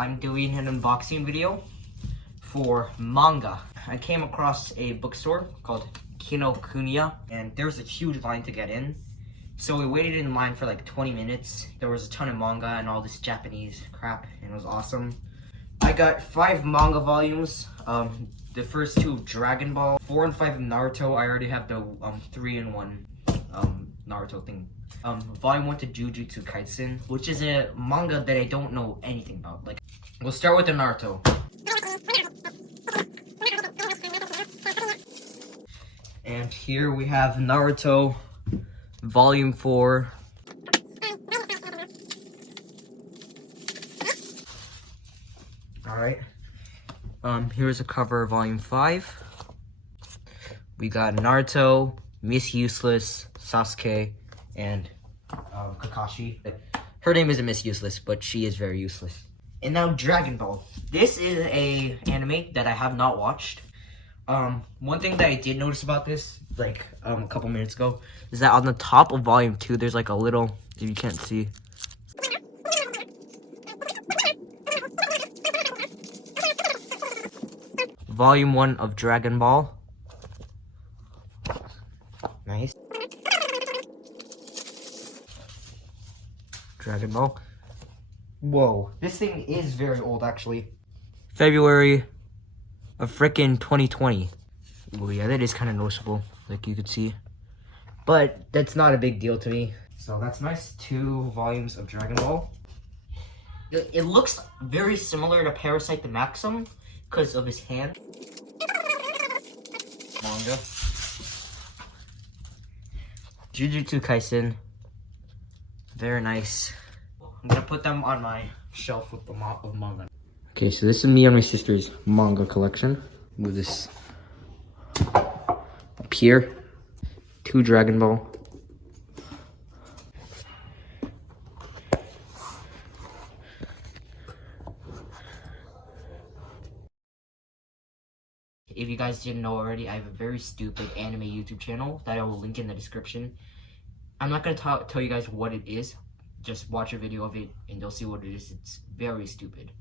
I'm doing an unboxing video for manga. I came across a bookstore called Kinokuniya, and there was a huge line to get in. So we waited in line for like 20 minutes. There was a ton of manga and all this Japanese crap, and it was awesome. I got 5 manga volumes. The first 2 Dragon Ball, 4 and 5 Naruto. I already have the 3-in-1 Naruto thing. Volume 1 to Jujutsu Kaisen, which is a manga that I don't know anything about. Like, we'll start with the Naruto. And here we have Naruto Volume 4. Alright. Here's a cover of Volume 5. We got Naruto, Miss Useless, Sasuke, and Kakashi. Her name isn't Miss Useless, but she is very useless. And now Dragon Ball. This is a anime that I have not watched. One thing that I did notice about this, like a couple minutes ago, is that on the top of Volume 2, there's like a little, if you can't see. Volume 1 of Dragon Ball. Nice. Dragon Ball. Whoa, this thing is very old actually. February of frickin' 2020. Oh yeah, that is kind of noticeable, like you could see. But that's not a big deal to me. So that's nice. 2 volumes of Dragon Ball. It looks very similar to Parasite the Maxim because of his hand. Manga. Jujutsu Kaisen. Very nice. I'm gonna put them on my shelf with the of manga. Okay, so this is me and my sister's manga collection. With this up here. 2 Dragon Ball. If you guys didn't know already, I have a very stupid anime YouTube channel that I will link in the description. I'm not going to tell you guys what it is. Just watch a video of it and you'll see what it is. It's very stupid.